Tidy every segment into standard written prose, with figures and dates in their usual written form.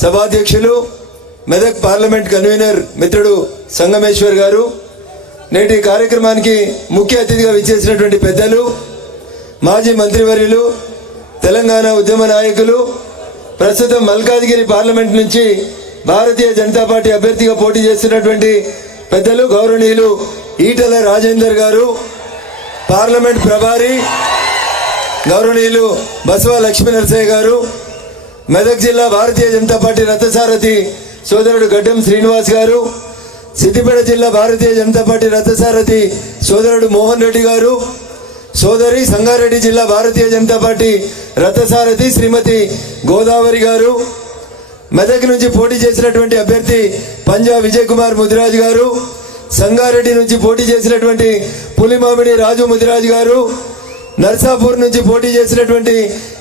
సభాధ్యక్షులు Medak parliament convener మిత్రుడు సంగమేశ్వర్ గారు, నేటి కార్యక్రమానికి ముఖ్య అతిథిగా విచ్చేసినటువంటి పెద్దలు, మాజీ మంత్రివర్యులు, తెలంగాణ ఉద్యమ నాయకులు, ప్రస్తుతం మల్కాజ్గిరి పార్లమెంట్ నుంచి భారతీయ జనతా పార్టీ అభ్యర్థిగా పోటీ చేస్తున్నటువంటి పెద్దలు గౌరవనీయులు ఈటల రాజేందర్ గారు, పార్లమెంట్ ప్రభారి గౌరవనీయులు బసవ లక్ష్మీ నరసయ్య గారు, మెదక్ జిల్లా భారతీయ జనతా పార్టీ రథసారథి సోదరుడు గడ్డం శ్రీనివాస్ గారు, సిద్దిపేట జిల్లా భారతీయ జనతా పార్టీ రథసారథి సోదరుడు మోహన్ రెడ్డి గారు, సోదరి సంగారెడ్డి జిల్లా భారతీయ జనతా పార్టీ రథసారథి శ్రీమతి గోదావరి గారు, మెదక్ నుంచి పోటీ చేసినటువంటి అభ్యర్థి పంజా విజయ్ కుమార్ ముదిరాజ్ గారు, సంగారెడ్డి నుంచి పోటీ చేసినటువంటి పులిమామిడి రాజు ముదిరాజ్ గారు, నర్సాపూర్ నుంచి పోటీ చేసినటువంటి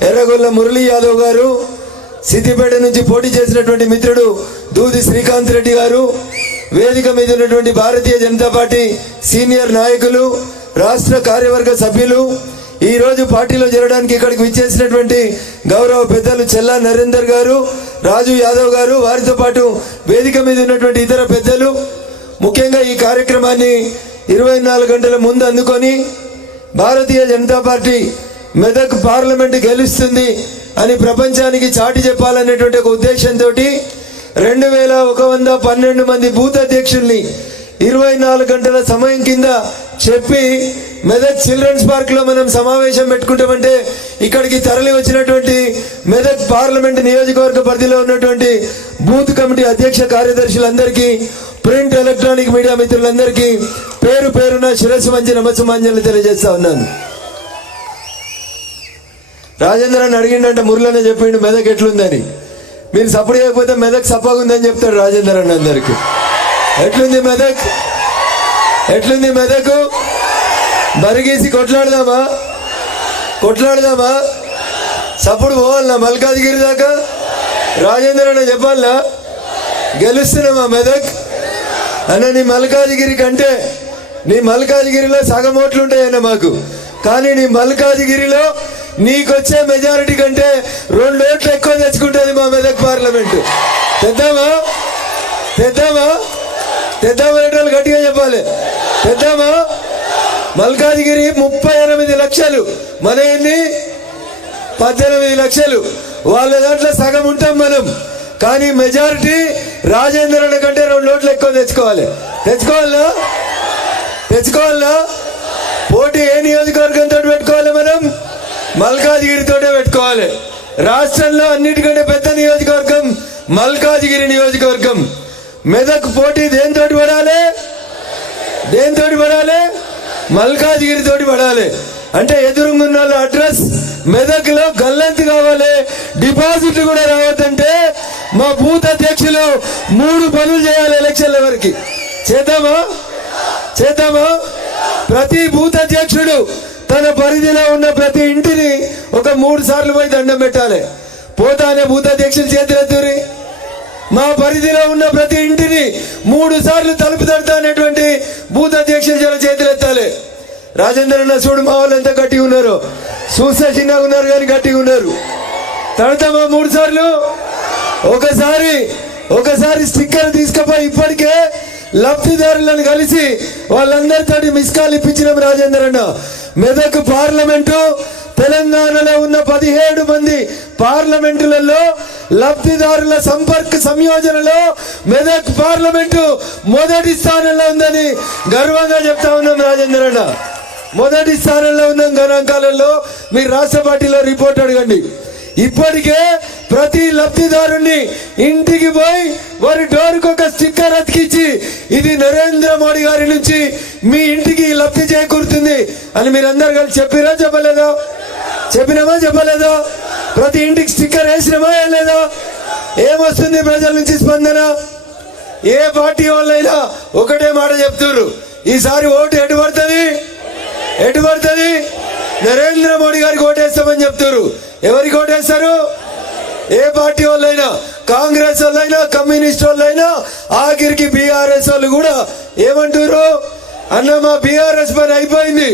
ఎర్రగొల్ల మురళీ యాదవ్ గారు, సిద్దిపేట నుంచి పోటీ చేసినటువంటి మిత్రుడు దూది శ్రీకాంత్ రెడ్డి గారు, వేదిక మీద ఉన్నటువంటి భారతీయ జనతా పార్టీ సీనియర్ నాయకులు, రాష్ట్ర కార్యవర్గ సభ్యులు, ఈ రోజు పార్టీలో చేరడానికి ఇక్కడికి విచ్చేసినటువంటి గౌరవ పెద్దలు చెల్లా నరేందర్ గారు, రాజు యాదవ్ గారు, వారితో పాటు వేదిక మీద ఉన్నటువంటి ఇతర పెద్దలు, ముఖ్యంగా ఈ కార్యక్రమాన్ని 24 గంటల ముందు అందుకొని భారతీయ జనతా పార్టీ మెదక్ పార్లమెంట్ గెలుస్తుంది అని ప్రపంచానికి చాటి చెప్పాలనేటువంటి ఒక ఉద్దేశంతో 2112 మంది బూత్ అధ్యక్షుల్ని 24 గంటల సమయం కింద చెప్పి మెదక్ చిల్డ్రన్స్ పార్క్ లో మనం సమావేశం పెట్టుకుంటామంటే ఇక్కడికి తరలి వచ్చినటువంటి మెదక్ పార్లమెంట్ నియోజకవర్గ పరిధిలో ఉన్నటువంటి బూత్ కమిటీ అధ్యక్ష కార్యదర్శులందరికీ, ప్రింట్ ఎలక్ట్రానిక్ మీడియా మిత్రులందరికీ పేరు పేరున శిరస్సు మంచి నమస్సుమాంజలి తెలియజేస్తా ఉన్నాను. రాజేంద్ర అని అడిగిండంటే మురళనే చెప్పిండు మెదక్ ఎట్లుందని. మీరు సపోర్ట్ చేయకపోతే మెదక్ సప్పగా ఉందని చెప్తాడు రాజేంద్ర అన్న అందరికి. ఎట్లుంది మెదక్? ఎట్లుంది మెదక్? బరిగేసి కొట్లాడదామా? కొట్లాడదామా? సపోర్ట్ పోవాలన్నా మల్కాజ్గిరి దాకా? రాజేంద్ర అన్న చెప్పాలనా? గెలుస్తున్నామా మెదక్ అన్న? నీ మల్కాజ్గిరి కంటే నీ మల్కాజ్గిరిలో సగం ఓట్లు ఉంటాయన్న మాకు, కానీ నీ మల్కాజ్గిరిలో నీకొచ్చే మెజారిటీ కంటే 2 ఓట్లు ఎక్కువ తెచ్చుకుంటుంది మా మెదక్ పార్లమెంటు. తెద్దామా? తెద్దామా? తెద్దామనేటోళ్ళు గట్టిగా చెప్పాలి. తెద్దామా? మల్కాజ్గిరి 38 లక్షలు, మన ఎన్ని 18 లక్షలు, వాళ్ళ దాంట్లో సగం ఉంటాం మనం, కానీ మెజారిటీ రాజేంద్ర కంటే 2 ఓట్లు ఎక్కువ తెచ్చుకోవాలి. తెచ్చుకోవాలా? తెచ్చుకోవాలా? పోటీ ఏ నియోజకవర్గంతో పెట్టుకోవాలి? మనం మల్కాజ్గిరితోనే పెట్టుకోవాలి. రాష్ట్రంలో అన్నిటికంటే పెద్ద నియోజకవర్గం మల్కాజ్గిరి నియోజకవర్గం. మెదక్ పోటీ దేనితోటి పడాలి? దేనితోటి పడాలి? మల్కాజ్గిరితోటి పడాలి. అంటే ఎదురుగున్న అడ్రస్ మెదక్ లో గల్లంతు కావాలి, డిపాజిట్లు కూడా రావద్దంటే మా బూత్ అధ్యక్షులు 3 పనులు చేయాలి ఎలక్షన్ల వరకు. చేద్దామా? చేద్దామా? ప్రతి బూత్ అధ్యక్షుడు తన పరిధిలో ఉన్న ప్రతి ఇంటిని ఒక 3 సార్లు పోయి దండం పెట్టాలి. పోతానే బూత్ అధ్యక్షులు చేతులెత్తురి. మా పరిధిలో ఉన్న ప్రతి ఇంటిని 3 సార్లు తలుపు తడతా అనేటువంటి బూత్ అధ్యక్షులు చేతులెత్తాలి. రాజేంద్ర అన్న చూడు మా వాళ్ళు ఎంత గట్టిగా ఉన్నారు, చూస్తే చిన్నగా ఉన్నారు కానీ గట్టిగా ఉన్నారు. తడతామా 3 సార్లు? ఒకసారి స్టిక్కర్ తీసుకుపోయి ఇప్పటికే లబ్ధిదారులను కలిసి వాళ్ళందరితో మిస్ కాల్ ఇప్పించినాం రాజేంద్ర అన్న. మెదక్ పార్లమెంటు తెలంగాణలో ఉన్న 17 మంది పార్లమెంటులలో లబ్ధిదారుల సంపర్క సంయోజనలో మెదక్ పార్లమెంటు మొదటి స్థానంలో ఉందని గర్వంగా చెప్తా ఉన్నాం రాజేంద్ర అన్న. మొదటి స్థానంలో ఉన్నాం గణాంకాలలో. మీరు రాష్ట్ర పార్టీలో రిపోర్ట్ అడగండి. ఇప్పటికే ప్రతి లబ్ధిదారుని ఇంటికి పోయి వారి డోర్కి ఒక స్టిక్కర్ అతికించి ఇది నరేంద్ర మోడీ గారి నుంచి మీ ఇంటికి లబ్ధి చేకూరుతుంది అని మీరందరూ కలిసి చెప్పిరా చెప్పలేదా? చెప్పినామా చెప్పలేదా? ప్రతి ఇంటికి స్టిక్కర్ వేసినామా లేదా? ఏమొస్తుంది ప్రజల నుంచి స్పందన? ఏ పార్టీ వాళ్ళైనా ఒకటే మాట చెప్తున్నారు, ఈసారి ఓటు ఎటు పడుతుంది? ఎటు పడుతుంది? నరేంద్ర మోడీ గారికి ఓటేస్తామని చెప్తారు. ఎవరికి ఓటేస్తారు? ఏ పార్టీ వాళ్ళైనా, కాంగ్రెస్ వాళ్ళైనా, కమ్యూనిస్ట్ వాళ్ళైనా, ఆఖరికి బీఆర్ఎస్ వాళ్ళు కూడా ఏమంటారు? అన్న మా బీఆర్ఎస్ పని అయిపోయింది.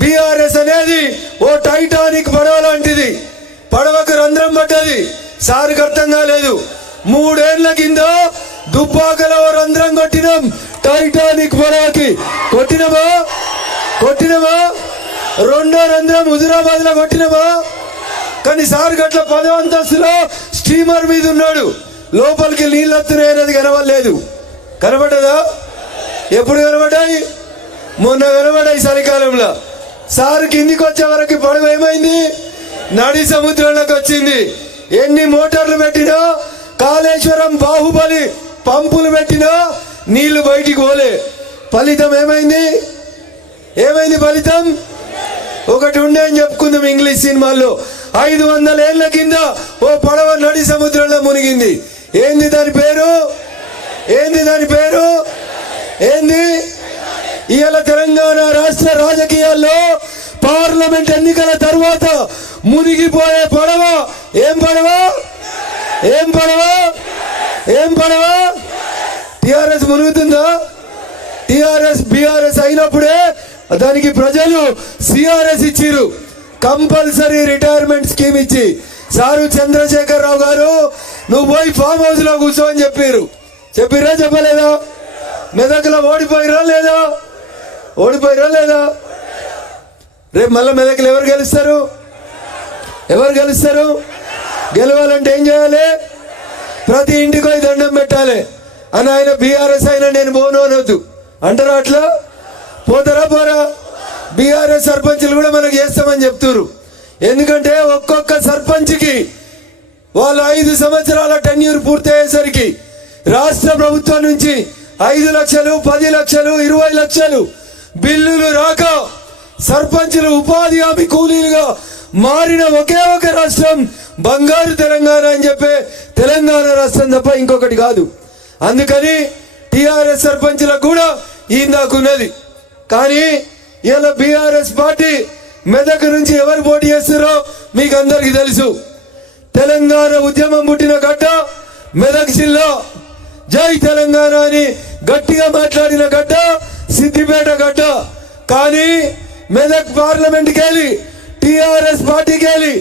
బీఆర్ఎస్ అనేది ఓ టైటానిక్ పడవ లాంటిది, పడవకు రంధ్రం పడ్డది, సారికి అర్థం కాలేదు. 3 ఏళ్ల కింద దుబ్బాకలో రంధ్రం కొట్టినాం టైటానిక్ పడవకి. కొట్టినమా రెండో రంధ్రం హుజురాబాద్ లో కొట్టినమా. కానీ సార్ గట్ల 10వ అంతస్తులో స్టీమర్ మీద ఉన్నాడు, లోపలికి నీళ్ళు వస్తున్నాయనేది కనబడలేదు. కనబడ్డదా? ఎప్పుడు కనబడ్డాయి? మొన్న కనబడ్డాయి చలికాలంలో. సార్ కిందికి వచ్చే వరకు పడవ ఏమైంది? నడి సముద్రంలోకి వచ్చింది. ఎన్ని మోటార్లు పెట్టినా, కాళేశ్వరం బాహుబలి పంపులు పెట్టినా నీళ్లు బయటికి పోలే. ఫలితం ఏమైంది? ఫలితం ఒకటి ఉండే అని చెప్పుకుందాం ఇంగ్లీష్ సినిమాల్లో. 500 ఏళ్ల కింద ఓ పడవ నడి సముద్రంలో మునిగింది. ఏంది దాని పేరు? ఇవాళ తెలంగాణ రాష్ట్ర రాజకీయాల్లో పార్లమెంట్ ఎన్నికల తర్వాత మునిగిపోయే పడవ ఏం పడవ? టిఆర్ఎస్ మునుగుతుందా? టిఆర్ఎస్ బిఆర్ఎస్ అయినప్పుడే దానికి ప్రజలు సిఆర్ఎస్ ఇచ్చిరు, కంపల్సరీ రిటైర్మెంట్ స్కీమ్ ఇచ్చి. సారు చంద్రశేఖర్ రావు గారు నువ్వు పోయి ఫామ్ హౌస్ లో కూర్చో అని చెప్పిరా చెప్పలేదా? మెదక్లో ఓడిపోయిరా లేదా? రేపు మళ్ళీ మెదక్లో ఎవరు గెలుస్తారు? గెలవాలంటే ఏం చేయాలి? ప్రతి ఇంటికి పోయి దండం పెట్టాలి అని. ఆయన బీఆర్ఎస్ అయినా నేను పోను అనొద్దు అంటారా? అట్లా పోరా? బీఆర్ఎస్ సర్పంచ్లు కూడా మనకు చేస్తామని చెప్తున్నారు. ఎందుకంటే ఒక్కొక్క సర్పంచ్కి వాళ్ళు 5 సంవత్సరాల టెన్యూర్ పూర్తయ్యేసరికి రాష్ట్ర ప్రభుత్వం నుంచి 5 లక్షలు, 10 లక్షలు, 20 లక్షలు బిల్లులు రాక సర్పంచులు ఉపాధి హామీ కూలీలుగా మారిన ఒకే ఒక రాష్ట్రం బంగారు తెలంగాణ అని చెప్పే తెలంగాణ రాష్ట్రం తప్ప ఇంకొకటి కాదు. అందుకని టిఆర్ఎస్ సర్పంచులకు కూడా ఈందాకున్నది. కానీ ఇలా బీఆర్ఎస్ పార్టీ మెదక్ నుంచి ఎవరు పోటీ చేస్తారో మీకు అందరికి తెలుసు. తెలంగాణ ఉద్యమం పుట్టిన గడ్డ మెదక్ జిల్లా. జై తెలంగాణ అని గట్టిగా మాట్లాడిన గడ్డ సిద్దిపేట గడ్డ. కానీ మెదక్ పార్లమెంట్కి వెళ్ళి టిఆర్ఎస్ పార్టీకి వెళ్ళి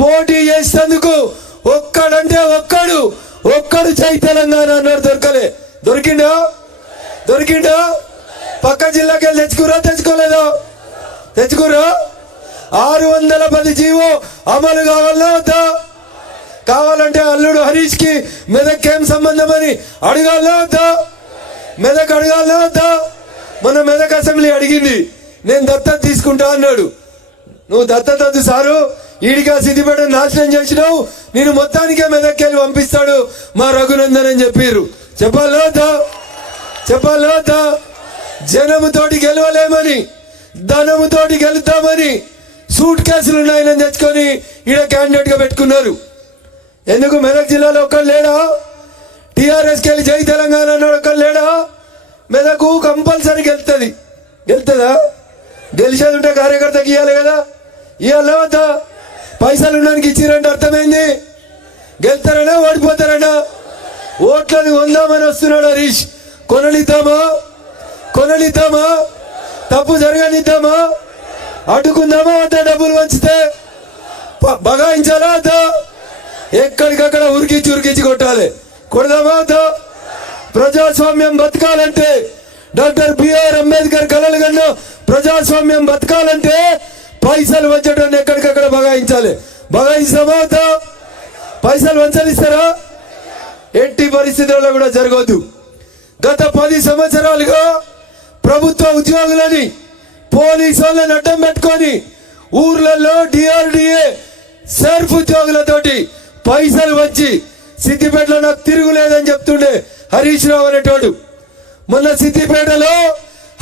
పోటీ చేసేందుకు ఒక్కడంటే ఒక్కడు జై తెలంగాణ అన్నాడు. దొరికిండా? పక్క జిల్లాకి వెళ్ళి తెచ్చుకోలేదా? 610 జీవో అమలు కావాలా వద్దా? కావాలంటే అల్లుడు హరీష్ కి మెదక్ ఏం సంబంధం అని అడగాలా వద్దా? మన మెదక్ అసెంబ్లీ అడిగింది, నేను దత్తత తీసుకుంటా అన్నాడు. నువ్వు దత్తత వద్దు సారు, ఈడిగా సిద్దిపేట నాశనం చేసినావు, నేను మొత్తానికే మెదక్కి వెళ్ళి పంపిస్తాడు మా రఘునందన్ అని చెప్పారు. చెప్పాలా వద్దా? జనముతోటి గెలవలేమని, ధనముతోటి గెలుతామని సూట్ కేసులు ఉన్నాయని తెచ్చుకొని ఈడ క్యాండిడేట్ గా పెట్టుకున్నారు. ఎందుకు మెదక్ జిల్లాలో ఒక్కడు లేడా? టిఆర్ఎస్కి వెళ్ళి జై తెలంగాణ అన్నాడు ఒక్కడు లేడా? మెదకు కంపల్సరీ గెలుతుందా? గెలిచేది ఉంటే కార్యకర్తకి ఇవ్వాలి కదా. ఇవ్వాలా వద్దా? పైసలు ఉండడానికి ఇచ్చిరంటే అర్థమైంది. గెలుతారనా ఓడిపోతారనా? ఓట్లని కొందామని వస్తున్నాడు హరీష్. కొననిద్దామా? తప్పు జరగనిద్దామా? అడ్డుకుందామా వద్దా? డబ్బులు వంచితే బగాయించాలా వద్దా? ఎక్కడికక్కడ ఉరికించి కొట్టాలి. కొడదామా వద్దా? ప్రజాస్వామ్యం బతకాలంటే, డాక్టర్ బిఆర్ అంబేద్కర్ కలలు కన్నా ప్రజాస్వామ్యం బతకాలంటే పైసలు వంచడం ఎక్కడికక్కడ బగాయించామా వద్దా? పైసలు వంచలిస్తారా? ఎట్టి పరిస్థితుల్లో కూడా జరగవద్దు. గత 10 సంవత్సరాలుగా ప్రభుత్వ ఉద్యోగులని పోలీసు వాళ్ళని అడ్డం పెట్టుకొని ఊర్లలో డిఆర్డిఏ సర్ఫ్ ఉద్యోగులతోటి పైసలు వచ్చి సిద్దిపేటలో నాకు తిరుగులేదని చెప్తుండే హరీష్ రావు అనేటోడు. మొన్న సిద్దిపేటలో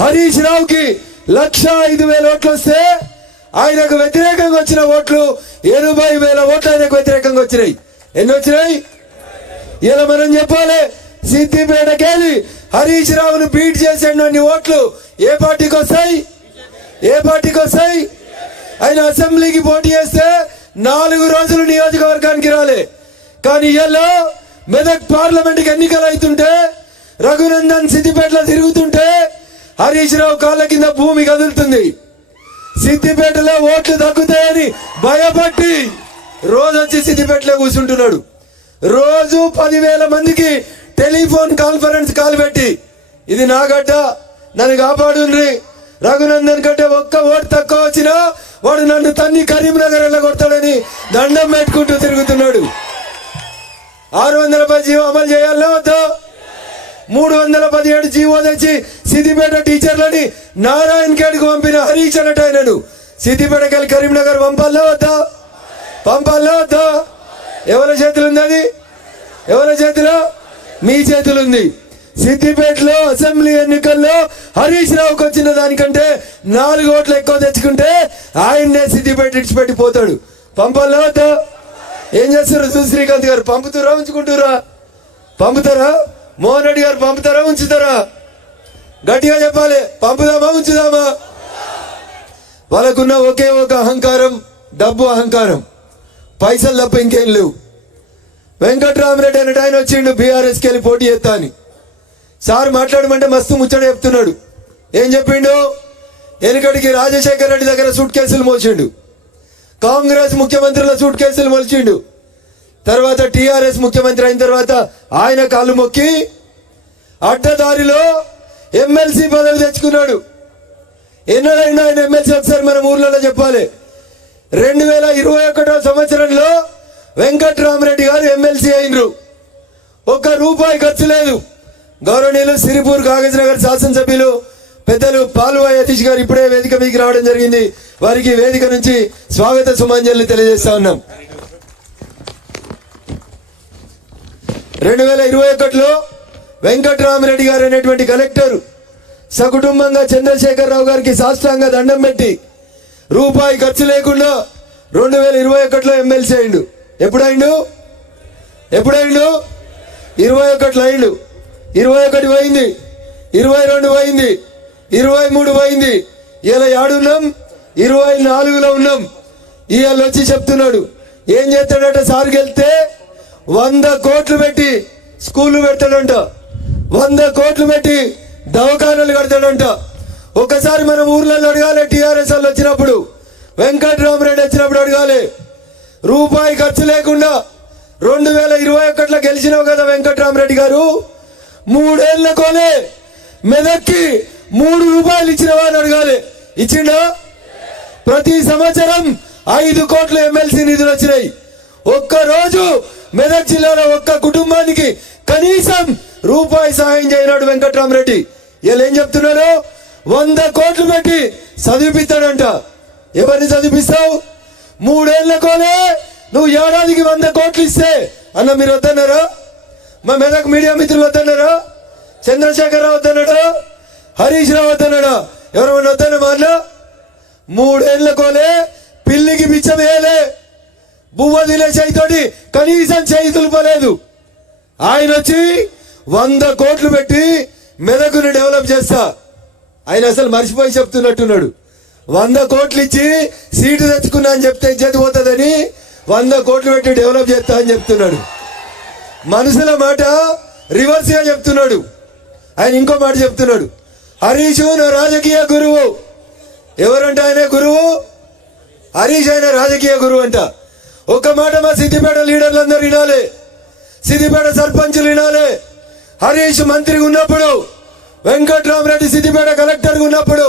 హరీష్ రావుకి 1,05,000 ఓట్లు వస్తే ఆయనకు వ్యతిరేకంగా వచ్చిన ఓట్లు 80,000 ఓట్లు ఆయనకు వ్యతిరేకంగా వచ్చినాయి. ఎన్ని వచ్చినాయి? ఇలా మనం చెప్పాలి, సిద్దిపేటకెళ్ళి హరీష్ రావును బీట్ చేసేటువంటి ఓట్లు ఏ పార్టీకి వస్తాయి? ఆయన అసెంబ్లీకి పోటీ చేస్తే 4 రోజులు నియోజకవర్గానికి రాలే. కానీ ఇలా మెదక్ పార్లమెంట్కి ఎన్నికలు అవుతుంటే రఘునందన్ సిద్దిపేటలో తిరుగుతుంటే హరీష్ రావు కాళ్ళ కింద భూమి కదులుతుంది. సిద్దిపేటలో ఓట్లు తగ్గుతాయని భయపట్టి రోజు వచ్చి సిద్దిపేటలో కూర్చుంటున్నాడు. రోజు 10,000 మందికి టెలిఫోన్ కాన్ఫరెన్స్ కాల్ పెట్టి ఇది నా గడ్డ, నన్ను కాపాడుండ్రి, రఘునందన్ కంటే ఒక్క ఓటు తక్కువ వచ్చినా వాడు నన్ను తన్ని కరీంనగర్ కొడతాడని దండం పెట్టుకుంటూ తిరుగుతున్నాడు. 610 జీవో అమలు చేయాలన్నా వద్దా? 317 జీవో తెచ్చి సిద్దిపేట టీచర్లని నారాయణ ఖేడ్కు పంపిన హరీష్ అన్నట్టు ఆయనను సిద్దిపేటకి వెళ్ళి కరీంనగర్ పంపాలన్నా వద్దా? పంపాలన్నా వద్దా? ఎవరి చేతులు ఉంది అది? ఎవరి చేతిలో? మీ చేతులు ఉంది. సిద్దిపేటలో అసెంబ్లీ ఎన్నికల్లో హరీష్ రావుకి వచ్చిన దానికంటే 4 ఓట్లు ఎక్కువ తెచ్చుకుంటే ఆయన్నే సిద్దిపేట ఇడిచిపెట్టి పోతాడు. పంపాలన్నా వద్దా? ఏం చేస్తారు శ్రీకాంత్ గారు? పంపుతారా ఉంచుకుంటారా? పంపుతారా? మోహన్ రెడ్డి గారు పంపుతారా ఉంచుతారా? గట్టిగా చెప్పాలి. పంపుదామా ఉంచుదామా? వాళ్ళకున్న ఒకే ఒక అహంకారం, డబ్బు అహంకారం, పైసలు తప్ప ఇంకేం లేవు. వెంకట్రామరెడ్డి అన్నట్టు ఆయన వచ్చిండు బీఆర్ఎస్కి వెళ్ళి పోటీ చేస్తా అని. సార్ మాట్లాడమంటే మస్తు ముచ్చట చెప్తున్నాడు. ఏం చెప్పిండు? వెనుకడికి రాజశేఖర రెడ్డి దగ్గర సూట్ కేసులు మోసిండు, కాంగ్రెస్ ముఖ్యమంత్రుల సూట్ కేసులు మోల్చిండు. తర్వాత టీఆర్ఎస్ ముఖ్యమంత్రి అయిన తర్వాత ఆయన కాళ్ళు మొక్కి అడ్డదారిలో ఎమ్మెల్సీ పదవి తెచ్చుకున్నాడు. ఎన్నడైనా ఆయన ఎమ్మెల్సీ ఒకసారి మన ఊర్లలో చెప్పాలి. 2021 సంవత్సరంలో వెంకట్రామరెడ్డి గారు ఎమ్మెల్సీ అయినరు. ₹1 ఖర్చు లేదు. గౌరవనీయులు సిరిపూర్ కాగజ్ నగర్ శాసనసభ్యులు పెద్దలు పాల్వాయి యతీష్ గారు ఇప్పుడే వేదిక మీదకి రావడం జరిగింది. వారికి వేదిక నుంచి స్వాగత సుమాంజలి తెలియజేస్తా ఉన్నాం. 2021లో వెంకట్రామరెడ్డి గారు అనేటువంటి కలెక్టర్ సకుటుంబంగా చంద్రశేఖరరావు గారికి సాష్టాంగ దండం పెట్టి ₹1 ఖర్చు లేకుండా 2021లో ఎమ్మెల్సీ అయిండు. ఎప్పుడైండు? 21లో అయిండు. 21 పోయింది, 22 పోయింది, 23 పోయింది. ఇలా ఏడున్నాం? 24లో ఉన్నాం. ఇవాళ వచ్చి చెప్తున్నాడు ఏం చేస్తాడట? సార్కి వెళ్తే 100 కోట్లు పెట్టి స్కూళ్ళు పెడతాడంట, 100 కోట్లు పెట్టి దవాఖానాలు కడతాడంట. ఒకసారి మనం ఊర్లలో అడగాలి. టీఆర్ఎస్ వాళ్ళు వచ్చినప్పుడు, వెంకట్రామరెడ్డి వచ్చినప్పుడు అడగాలి. ₹1 ఖర్చు లేకుండా 2021లో గెలిచినావు కదా వెంకట్రామరెడ్డి గారు, 3 ఏళ్లకోనే మెదక్కి ₹3 ఇచ్చినవా అని అడగాలి. ఇచ్చిండా? ప్రతి సంవత్సరం 5 కోట్ల ఎమ్మెల్సీ నిధులు వచ్చినాయి. ఒక్కరోజు మెదక్ జిల్లాలో ఒక్క కుటుంబానికి కనీసం ₹1 సహాయం చేయనాడు వెంకట్రామరెడ్డి. వీళ్ళు ఏం చెప్తున్నారు? 100 కోట్లు పెట్టి చదివిపిస్తాడంట. ఎవరిని చదివిపిస్తావు? 3 ఏళ్లకోనే నువ్వు ఏడాదికి 100 కోట్లు ఇస్తే అన్న మీరు వద్దన్నారా? మా మెదక్ మీడియా మిత్రులు వద్దన్నారా? చంద్రశేఖరరావు వద్దన్నాడా? హరీష్ రావు వద్దన్నాడా? ఎవరైనా వద్దన్న మాట? 3 ఏళ్లకోనే పిల్లికి బిచ్చం వేయలే, బువ్వ తినే చేయితోటి కనీసం చేయి తులపలేదు. ఆయన వచ్చి 100 కోట్లు పెట్టి మెదకుని డెవలప్ చేస్తా. ఆయన అసలు మర్చిపోయి చెప్తున్నట్టున్నాడు. 100 కోట్లు ఇచ్చి సీటు తెచ్చుకున్నా అని చెప్తే ఇజ్జతి పోతుందని 100 కోట్లు పెట్టి డెవలప్ చేస్తా అని చెప్తున్నాడు. మనసుల మాట రివర్స్ గా చెప్తున్నాడు. ఆయన ఇంకో మాట చెప్తున్నాడు. హరీష్ నా రాజకీయ గురువు. ఎవరంట ఆయన గురువు? హరీష్ ఆయన రాజకీయ గురువు అంట. ఒక మాట మా సిద్దిపేట లీడర్లందరూ వినాలి, సిద్దిపేట సర్పంచులు వినాలి. హరీష్ మంత్రిగా ఉన్నప్పుడు, వెంకట్రామరెడ్డి సిద్దిపేట కలెక్టర్ ఉన్నప్పుడు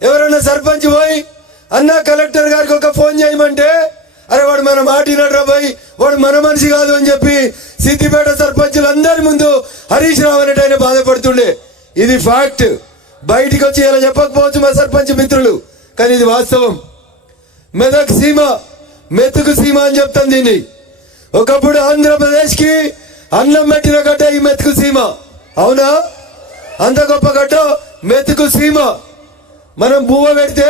ఎవరన్నా సర్పంచ్ పోయి అన్న కలెక్టర్ గారికి ఒక ఫోన్ చేయమంటే, అరే వాడు మన మాట వినడ్రా పోయి, వాడు మన మనిషి కాదు అని చెప్పి సిద్దిపేట సర్పంచులు అందరి ముందు హరీష్ రావు అనేట ఆయన బాధపడుతుండే. ఇది ఫ్యాక్ట్. బయటికి వచ్చి ఇలా చెప్పకపోవచ్చు మా సర్పంచ్ మిత్రులు, కానీ ఇది వాస్తవం. మెదక్ సీమ, మెతుకు సీమ అని చెప్తాను దీన్ని. ఒకప్పుడు ఆంధ్రప్రదేశ్ కి అన్నం పెట్టిన గడ్డ ఈ మెతుకు సీమ. అవునా? అంత గొప్ప గడ్డ మెతుకు సీమ. మనం బువ్వ పెడితే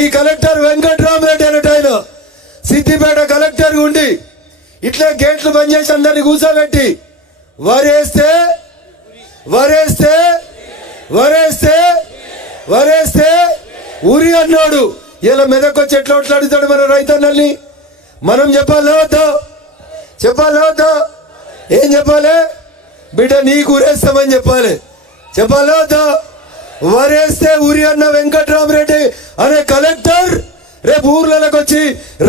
ఈ కలెక్టర్ వెంకట్రామరెడ్డి అన్నట్టు ఆయన సిద్దిపేట కలెక్టర్ ఉండి ఇట్లా గేట్లు బంద్ చేసి అందరినీ కూర్చోబెట్టి వరేస్తే వరేస్తే వరేస్తే వరేస్తే ఉరి అన్నాడు. ఇలా మెదక్ వచ్చి ఎట్లా అడుగుతాడు మన రైతన్నల్ని? మనం చెప్పాలా వద్దా? చెప్పాలా వద్దా? ఏం చెప్పాలి? బిడ్డ నీకు ఉరేస్తామని చెప్పాలి. చెప్పాలా వద్దా? వరేస్తే ఉరి అన్న వెంకట్రామరెడ్డి అనే కలెక్టర్ రేపు ఊర్లలోకి వచ్చి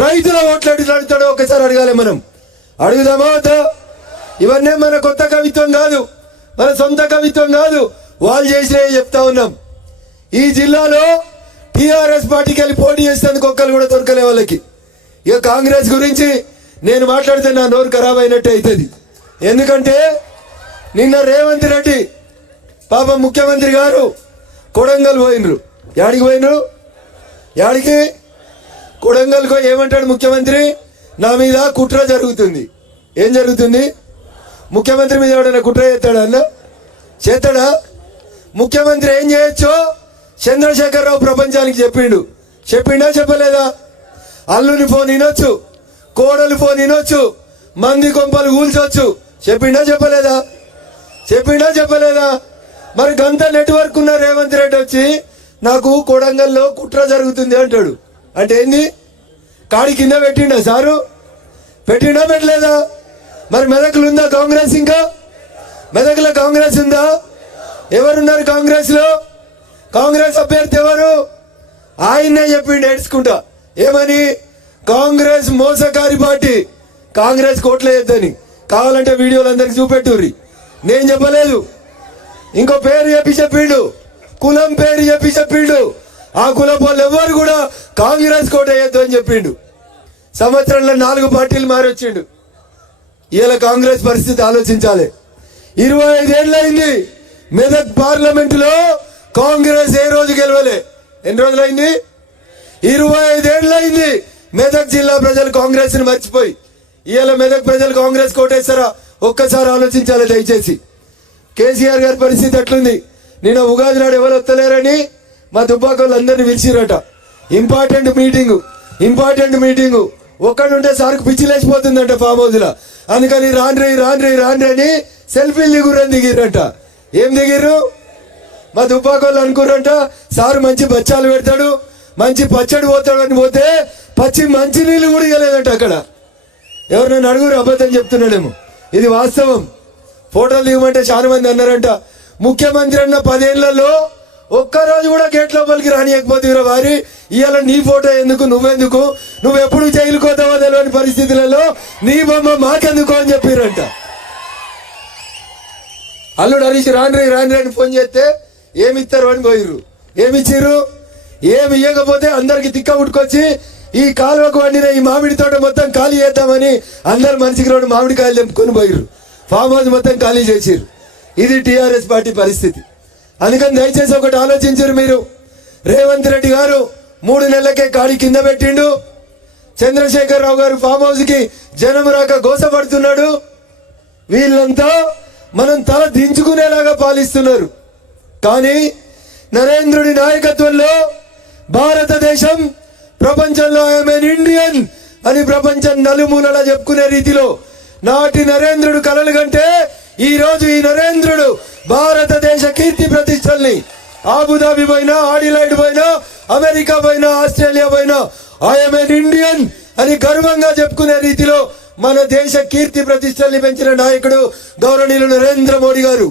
రైతుల ఓట్లు అడుగుతాడో ఒకసారి అడగాలి మనం. అడుగుదామా వద్దా? ఇవన్నీ మన కొత్త కవిత్వం కాదు, మన సొంత కవిత్వం కాదు, వాళ్ళు చేసినవి చెప్తా ఉన్నాం. ఈ జిల్లాలో టీఆర్ఎస్ పార్టీకి వెళ్ళి పోటీ చేసేందుకు ఒక్కరు కూడా దొరకలే వాళ్ళకి. ఇక కాంగ్రెస్ గురించి నేను మాట్లాడితే నా నోరు ఖరాబ్ అయినట్టు అవుతుంది. ఎందుకంటే నిన్న రేవంత్ రెడ్డి పాపం ముఖ్యమంత్రి గారు కొడంగల్ పోయినరు. యాడికి పోయినరు? యాడికి? కొడంగల్కు. ఏమంటాడు ముఖ్యమంత్రి? నా మీద కుట్ర జరుగుతుంది. ఏం జరుగుతుంది? ముఖ్యమంత్రి మీద ఎవడైనా కుట్ర చేస్తాడా అన్న? చేస్తాడా? ముఖ్యమంత్రి ఏం చేయొచ్చో చంద్రశేఖరరావు ప్రపంచానికి చెప్పిండా చెప్పలేదా? అల్లుని ఫోన్ వినొచ్చు, కోడలు ఫోన్ వినొచ్చు, మంది కొంపలు కూల్చొచ్చు. చెప్పిండా చెప్పలేదా? మరి గంత నెట్వర్క్ ఉన్న రేవంత్ రెడ్డి వచ్చి నాకు కొడంగల్లో కుట్ర జరుగుతుంది అంటాడు. అంటే ఏంది? కాడి కింద పెట్టిండా సారు? పెట్టలేదా? మరి మెదక్లు ఉందా కాంగ్రెస్? ఇంకా మెదక్లో కాంగ్రెస్ ఉందా? ఎవరున్నారు కాంగ్రెస్ లో? కాంగ్రెస్ అభ్యర్థి ఎవరు? ఆయన్నే చెప్పిండు ఏడ్చుకుంటా. ఏమని? కాంగ్రెస్ మోసకారి పార్టీ, కాంగ్రెస్ కోట్లేయొద్దని. కావాలంటే వీడియోలు అందరికి చూపెట్టుర్రి, నేను చెప్పలేదు. ఇంకో పేరు చెప్పిండు, కులం పేరు చెప్పిండు. ఆ కులపోళ్ళు ఎవరు కూడా కాంగ్రెస్ కోటేయొద్దు అని చెప్పిండు. సంవత్సరంలో 4 పార్టీలు మారొచ్చిండు. ఇలా కాంగ్రెస్ పరిస్థితి ఆలోచించాలి. 25 ఏళ్ళైంది మెదక్ పార్లమెంటులో కాంగ్రెస్ ఏ రోజు గెలవలే. ఎన్ని రోజులైంది? 25 ఏళ్ళైంది మెదక్ జిల్లా ప్రజలు కాంగ్రెస్ ని మర్చిపోయి. ఇవాళ మెదక్ ప్రజలు కాంగ్రెస్ కోటేస్తారా? ఒక్కసారి ఆలోచించాలి దయచేసి. కేసీఆర్ గారి పరిస్థితి ఎట్లుంది? నిన్న ఉగాది నాడు ఎవరు వస్తలేరని మా దుబ్బాకోళ్ళందరినీ పిలిచిరట. Important meeting. ఒక్కడుంటే సార్కు పిచ్చి లేచిపోతుందంట ఫామ్ హౌస్ లా. అందుకని రాండ్రి అని సెల్ఫీలు దిగిరంట. ఏం దిగిర్రు? మా దుబ్బాకోళ్ళు అనుకుర్రంట సారు మంచి బచ్చాలు పెడతాడు, మంచి పచ్చడి పోతాడు అని పోతే పచ్చి మంచి నీళ్ళు కూడా ఇవ్వలేదంట అక్కడ. ఎవరినైనా అడుగురు, అబద్ధం చెప్తున్నాడేమో. ఇది వాస్తవం. ఫోటోలు దిగమంటే చాలా మంది అన్నారంట. ముఖ్యమంత్రి అన్న 10 ఏళ్లలో ఒక్కరోజు కూడా గేట్ లోపలికి రానియకపోతే వారి ఇవాళ నీ ఫోటో ఎందుకు, నువ్వెందుకు, నువ్వు ఎప్పుడు జైలుకు పోతావో తెలియని పరిస్థితులలో నీ బొమ్మ మాకెందుకు అని చెప్పిరంట. అల్లుడు హరీష్ రాండ్రి అని ఫోన్ చేస్తే ఏమిస్తారు అని పోయిర్రు. ఏమిచ్చిర్రు? ఏమి ఇవ్వకపోతే అందరికి తిక్క ఉట్టుకొచ్చి ఈ కాలువకు వండిన ఈ మామిడి తోట మొత్తం ఖాళీ చేద్దామని అందరు మనిషికి 2 మామిడికాయలు తెంపుకొని పోయిర్రు. ఫామ్ హౌస్ మొత్తం ఖాళీ చేసిర్రు. ఇది టీఆర్ఎస్ పార్టీ పరిస్థితి. అందుకని దయచేసి ఒకటి ఆలోచించారు మీరు. రేవంత్ రెడ్డి గారు 3 నెలలకే కాడి కింద పెట్టిండు. చంద్రశేఖరరావు గారు ఫామ్ హౌస్ కి జనం రాక గోసపడుతున్నాడు. వీళ్ళంతా మనం తల దించుకునేలాగా పాలిస్తున్నారు. కానీ నరేంద్రుడి నాయకత్వంలో భారతదేశం ప్రపంచంలో ఐఎమ్ ఎన్ ఇండియన్ అని ప్రపంచం నలుమూలలా చెప్పుకునే రీతిలో నాటి నరేంద్రుడు కలలు కంటే ఈ రోజు ఈ నరేంద్రుడు భారతదేశ కీర్తి ప్రతిష్టల్ని ఆబుదాబి పోయినా, ఆడిలైడ్ పోయినా, అమెరికా పోయినా, ఆస్ట్రేలియా పోయినా ఐఎమ్ ఎన్ ఇండియన్ అని గర్వంగా చెప్పుకునే రీతిలో మన దేశ కీర్తి ప్రతిష్టల్ని పెంచిన నాయకుడు గౌరవనీయులు నరేంద్ర మోడీ గారు.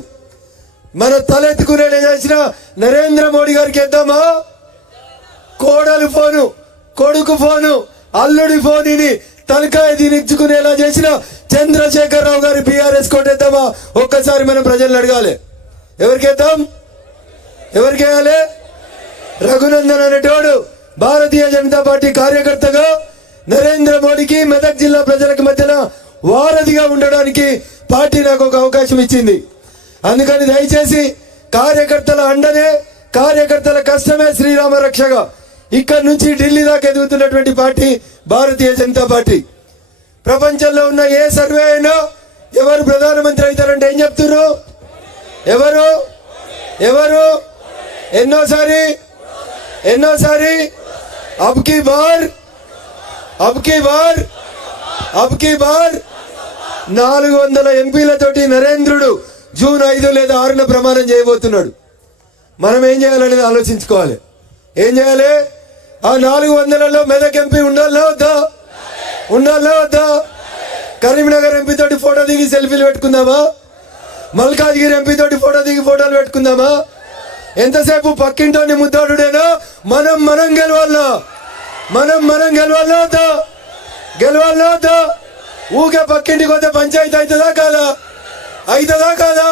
మన తలెత్తుకునే చేసిన నరేంద్ర మోడీ గారికి ఇద్దామా? కోడలు ఫోను, కొడుకు ఫోను, అల్లుడి ఫోన్ తలకాయ దీనిచ్చుకునేలా చేసిన చంద్రశేఖరరావు గారి బీఆర్ఎస్ కోటేద్దామా? ఒక్కసారి మనం ప్రజలను అడగాలి. ఎవరికేద్దాం? ఎవరికేయాలి? రఘునందన్ అనేటోడు భారతీయ జనతా పార్టీ కార్యకర్తగా నరేంద్ర మోడీకి మెదక్ జిల్లా ప్రజలకు మధ్యన వారధిగా ఉండడానికి పార్టీ నాకు ఒక అవకాశం ఇచ్చింది. అందుకని దయచేసి కార్యకర్తల అండనే, కార్యకర్తల కష్టమే శ్రీరామ రక్షగా ఇక్కడి నుంచి ఢిల్లీ దాకా ఎదుగుతున్నటువంటి పార్టీ భారతీయ జనతా పార్టీ. ప్రపంచంలో ఉన్న ఏ సర్వే అయినా ఎవరు ప్రధానమంత్రి అవుతారంటే ఏం చెప్తున్నారు? ఎవరు ఎన్నోసారి అబ్కి బార్ 400 ఎంపీలతోటి నరేంద్రుడు జూన్ 5 లేదా 6న ప్రమాణం చేయబోతున్నాడు. మనం ఏం చేయాలనేది ఆలోచించుకోవాలి. ఏం చేయాలి? ఆ 400లలో మెదక్ ఎంపీ ఉండాలా వద్దా? కరీంనగర్ ఎంపీ తోటి ఫోటో దిగి సెల్ఫీలు పెట్టుకుందామా? మల్కాజ్గిరి ఎంపీ తోటి ఫోటో దిగి ఫోటోలు పెట్టుకుందామా? ఎంతసేపు పక్కింటోని ముద్దాడుడేనా? మనం గెలవాలా వద్దా? ఊకే పక్కింటికి పోతే పంచాయతీ అవుతుందా కాదా? అవుతుందా కాదా?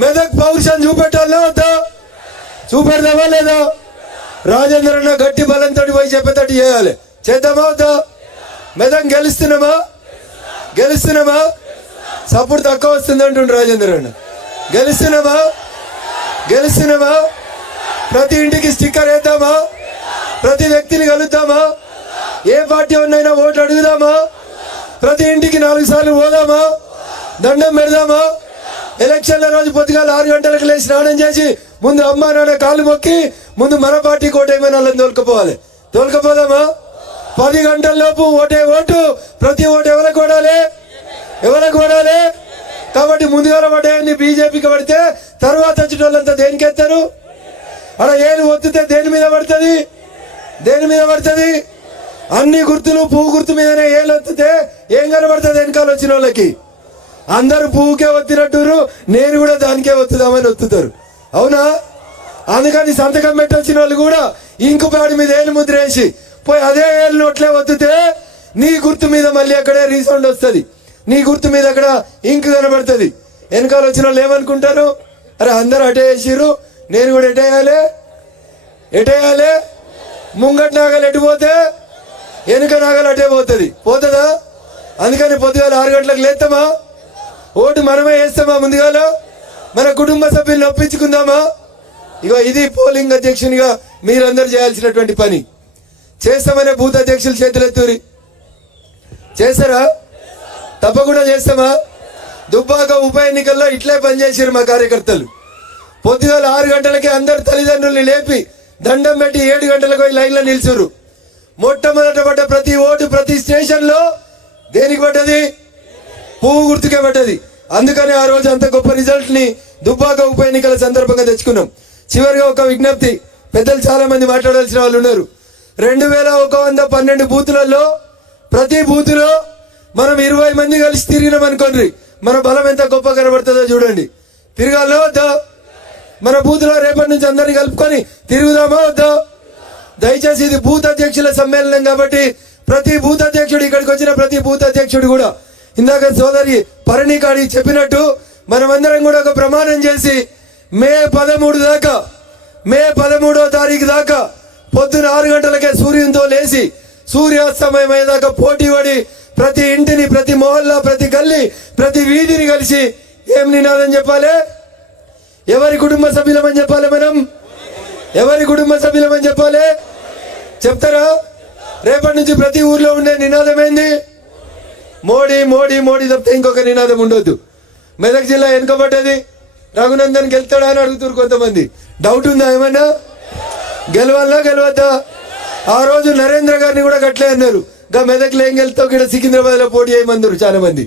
మెదక్ పౌరుషం చూపెట్టాలా వద్దా? చూపెడదామా లేదా? రాజేంద్ర అన్న గట్టి బలంతో పోయి చెప్పేటట్టు చేయాలి. చేద్దామా వద్దా? మెదక్ గెలుస్తున్నామా? సపోర్ట్ తక్కువ వస్తుంది అంటుండ్రు రాజేంద్ర అన్న. గెలుస్తున్నామా? ప్రతి ఇంటికి స్టిక్కర్ వేద్దామా? ప్రతి వ్యక్తిని కలుద్దామా? ఏ పార్టీ ఉన్నైనా ఓట్లు అడుగుదామా? ప్రతి ఇంటికి 4 సార్లు పోదామా? దండం పెడదామా? ఎలక్షన్ల రోజు పొద్దుగాల 6 గంటలకు లేచి స్నానం చేసి ముందు అమ్మా నాన్న కాళ్ళు మొక్కి ముందు మన పార్టీ ఓటేమని వాళ్ళని తోలుకపోదామా? 10 గంటల లోపు ఓటు. ప్రతి ఓటు ఎవరికి ఓడాలి? కాబట్టి ముందుగా పడేయని బీజేపీకి పడితే తర్వాత వచ్చిన వాళ్ళంతా దేనికి ఎత్తారు? అలా ఏలు ఒత్తితే దేని మీద పడుతుంది? అన్ని గుర్తులు పువ్వు గుర్తు మీదనే ఏలు ఒత్తితే ఏం కనబడుతుంది? వెనకాల వచ్చిన వాళ్ళకి అందరు పువ్వుకే ఒత్తినట్టురు, నేను కూడా దానికే ఒత్తుదామని ఒత్తుతారు. అవునా? అందుకని సంతకం పెట్టొచ్చిన వాళ్ళు కూడా ఇంకు పాడి మీద ఏలు ముద్ర వేసి పోయి అదే ఏలు నోట్లే ఒత్తితే నీ గుర్తు మీద మళ్ళీ అక్కడే రీసౌండ్ వస్తుంది, నీ గుర్తు మీద అక్కడ ఇంకు కనబడుతుంది. వెనకాల వచ్చిన వాళ్ళు ఏమనుకుంటారు? అరే అందరు అటే వేసిర్రు, నేను కూడా ఎటేయాలి? ముంగట నాగలు ఎటుపోతే వెనుక నాగలు అటే పోతుందా? అందుకని పొద్దుగాల 6 గంటలకు లేస్తామా? ఓటు మనమే వేస్తామా? ముందుగాల మన కుటుంబ సభ్యులను ఒప్పించుకుందామా? ఇది పోలింగ్ అధ్యక్షునిగా మీరందరూ చేయాల్సినటువంటి పని. చేస్తామనే బూత్ అధ్యక్షులు చేతులెత్తూరి చేస్తారా? తప్పకుండా చేస్తామా? దుబ్బాక ఉప ఎన్నికల్లో ఇట్లే పనిచేసారు మా కార్యకర్తలు. పొద్దుగాల 6 గంటలకి అందరు తల్లిదండ్రుల్ని లేపి దండం పెట్టి 7 గంటలకు లైన్లో నిల్చురు. మొట్టమొదట పడ్డ ప్రతి ఓటు ప్రతి స్టేషన్ లో దేనికి పడ్డది? పువ్వు గుర్తుకే పడ్డది. అందుకని ఆ రోజు అంత గొప్ప రిజల్ట్ ని దుబ్బాక ఉప ఎన్నికల సందర్భంగా తెచ్చుకున్నాం. చివరిగా ఒక విజ్ఞప్తి, పెద్దలు చాలా మంది మాట్లాడాల్సిన వాళ్ళు ఉన్నారు. 2112 బూతులలో ప్రతి బూతులో మనం 20 మంది కలిసి తిరిగినాం అనుకోండి, మన బలం ఎంత గొప్ప కనబడుతుందో చూడండి. తిరగాలో వద్దా? మన బూత్లో రేపటి నుంచి అందరినీ కలుపుకొని తిరుగుదామా వద్దా? దయచేసి ఇది బూత్ అధ్యక్షుల సమ్మేళనం కాబట్టి ప్రతి బూత్ అధ్యక్షుడు, ఇక్కడికి వచ్చిన ప్రతి బూత్ అధ్యక్షుడు కూడా ఇందాక సోదరి పరణికాడి చెప్పినట్టు మనమందరం కూడా ఒక ప్రమాణం చేసి మే 13వ తారీఖు దాకా పొద్దున 6 గంటలకే సూర్యునితో లేచి సూర్యాస్తమయం అయ్యేదాకా పోటీ పడి ప్రతి ఇంటిని, ప్రతి మొహల్లా, ప్రతి గల్లీ, ప్రతి వీధిని కలిసి ఏం నినాదం చెప్పాలి? ఎవరి కుటుంబ సభ్యులమని చెప్పాలి? మనం ఎవరి కుటుంబ సభ్యులమని చెప్పాలి? చెప్తారా? రేపటి నుంచి ప్రతి ఊర్లో ఉండే నినాదం ఏంది? మోడీ తప్పితే ఇంకొక నినాదం ఉండొద్దు. మెదక్ జిల్లా వెనుకబడ్డది, రఘునందన్ గెలుతాడా అని అడుగుతారు కొంతమంది. డౌట్ ఉందా ఏమన్నా? గెలవద్దా? ఆ రోజు నరేంద్ర గారిని కూడా గట్లే అన్నారు, గా మెదక్లో ఏం గెలుతావు, ఇక్కడ సికింద్రాబాద్ లో పోటీ చేయమందరు చాలా మంది.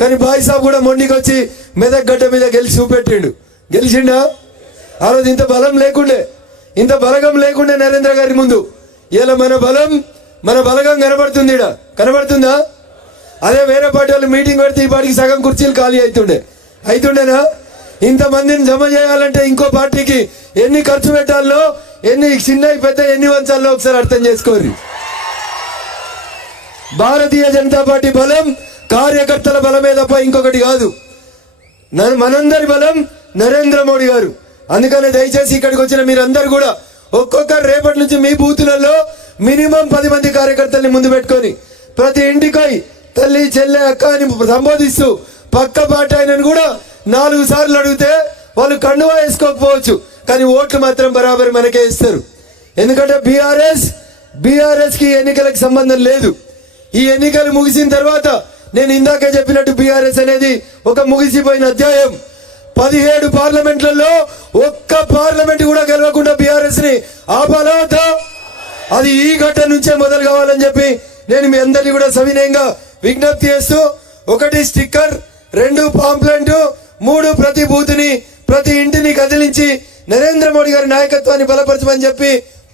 కానీ బాయ్ సాబ్ కూడా మొండికి వచ్చి మెదక్ గడ్డ మీద గెలిచి చూపెట్టిండు. గెలిచిండా? ఆ రోజు ఇంత బలం లేకుండే, ఇంత బలగం లేకుండే నరేంద్ర గారి ముందు. ఇలా మన బలగం కనబడుతుంది. కనబడుతుందా? అదే వేరే పార్టీ వాళ్ళు మీటింగ్ పెడితే ఈ పార్టీకి సగం కుర్చీలు ఖాళీ అవుతుండేనా? ఇంతమందిని జమ చేయాలంటే ఇంకో పార్టీకి ఎన్ని ఖర్చు పెట్టాలో, ఎన్ని చిన్న పెద్ద ఎన్ని వంచాలో ఒకసారి అర్థం చేసుకోరు. భారతీయ జనతా పార్టీ బలం కార్యకర్తల బలమే తప్ప ఇంకొకటి కాదు. మనందరి బలం నరేంద్ర మోడీ గారు. అందుకనే దయచేసి ఇక్కడికి వచ్చిన మీరందరూ కూడా ఒక్కొక్కరు రేపటి నుంచి మీ బూతులలో మినిమం 10 మంది కార్యకర్తల్ని ముందు పెట్టుకొని ప్రతి ఇంటికి తల్లి, చెల్లె, అక్క అని సంబోధిస్తూ పక్క పార్టీ ఆయనను కూడా 4 సార్లు అడిగితే వాళ్ళు కండువా వేసుకోకపోవచ్చు, కానీ ఓట్లు మాత్రం బరాబర్ మనకే ఇస్తారు. ఎందుకంటే బీఆర్ఎస్ కి ఎన్నికలకు సంబంధం లేదు. ఈ ఎన్నికలు ముగిసిన తర్వాత నేను ఇందాకే చెప్పినట్టు బీఆర్ఎస్ అనేది ఒక ముగిసిపోయిన అధ్యాయం. 17 పార్లమెంట్లలో ఒక్క పార్లమెంట్ కూడా గెలవకుండా బీఆర్ఎస్ ని ఆపాలా వద్దా? అది ఈ ఘట్ట నుంచే మొదలు కావాలని చెప్పి నేను మీ అందరినీ కూడా సవినయంగా విజ్ఞప్తి చేస్తూ, 1 స్టిక్కర్, 2 పాంప్లెంట్, 3 ప్రతి బూత్ని ప్రతి ఇంటిని కదిలించి నరేంద్ర మోడీ గారి నాయకత్వాన్ని బలపరచమని చెప్పి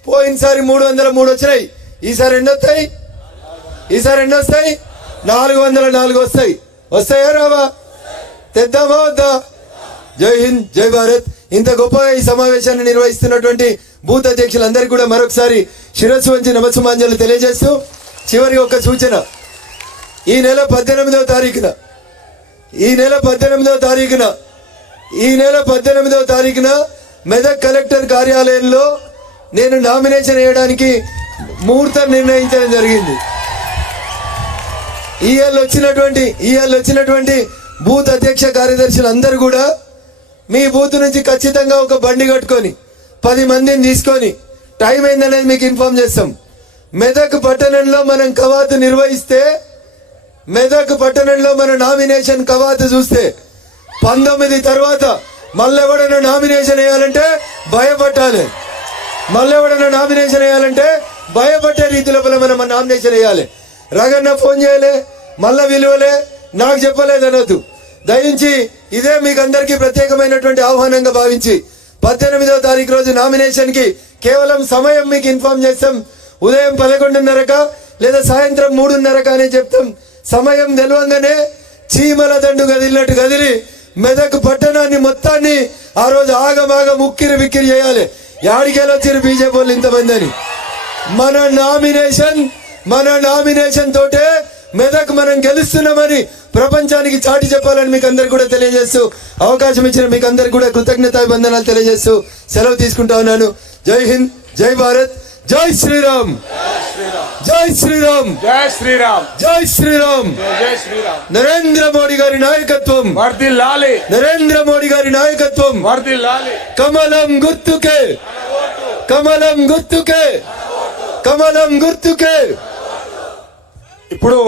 పోయినసారి 303 వచ్చినాయి. ఈసారి ఎన్ని వస్తాయి? 404 వస్తాయి. వస్తాయా రావా? తెద్దామా వద్దా? జై హింద్, జై భారత్. ఇంత గొప్పగా ఈ సమావేశాన్ని నిర్వహిస్తున్నటువంటి బూత్ అధ్యక్షులందరికీ కూడా మరొకసారి శిరస్సు వంచి నమస్సుమాంజలు తెలియజేస్తూ, చివరికి ఒక సూచన, ఈ నెల 18వ తారీఖున మెదక్ కలెక్టర్ కార్యాలయంలో నేను నామినేషన్ వేయడానికి ముహూర్తం నిర్ణయించడం జరిగింది. ఇవాళ వచ్చినటువంటి బూత్ అధ్యక్ష కార్యదర్శులు అందరూ కూడా మీ బూత్ నుంచి ఖచ్చితంగా ఒక బండి కట్టుకొని 10 మందిని తీసుకొని టైం ఏందనేది మీకు ఇన్ఫార్మ్ చేస్తాం. మెదక్ పట్టణంలో మనం కవాతు నిర్వహిస్తే, మెదక్ పట్టణంలో మన నామినేషన్ కవాతు చూస్తే 19 తర్వాత మళ్ళీ ఎవడన్నా నామినేషన్ వేయాలంటే భయపట్టే రీతిలో మనం నామినేషన్ వేయాలి. రగన్న ఫోన్ చేయలే, మళ్ళా విలువలే, నాకు చెప్పలేదు అనొద్దు. దయించి ఇదే మీకు అందరికీ ప్రత్యేకమైనటువంటి ఆహ్వానంగా భావించి 18వ తారీఖు రోజు నామినేషన్ కి కేవలం సమయం మీకు ఇన్ఫార్మ్ చేస్తాం. ఉదయం 11:30 లేదా సాయంత్రం 3:30 అని చెప్తాం. సమయం తెలవంగానే చీమల దండు కదిలినట్టు కదిలి మెదక్ పట్టణాన్ని మొత్తాన్ని ఆ రోజు ఆగమాగ ముక్కిరి బిక్కిరి చేయాలి. యాడికెళ్ళొచ్చారు బీజేపీ వాళ్ళు ఇంతమంది అని. మన నామినేషన్ తోటే మెదక్ మనం గెలుస్తున్నామని ప్రపంచానికి చాటి చెప్పాలని మీకు అందరికి కూడా తెలియజేస్తూ, అవకాశం ఇచ్చిన మీకు అందరికి కూడా కృతజ్ఞతాభివందనాలు తెలియజేస్తూ సెలవు తీసుకుంటా ఉన్నాను. జై హింద్, జై భారత్, జై శ్రీరామ్, జై శ్రీరామ్, జై శ్రీరామ్, జై శ్రీరామ్. జై శ్రీరామ్. నరేంద్ర మోడీ గారి నాయకత్వం వర్ధిల్లాలి, నరేంద్ర మోడీ గారి నాయకత్వం వర్ధిల్లాలి. కమలం గుర్తుకే, కమలం గుర్తుకే, కమలం గుర్తుకే. ఇప్పుడు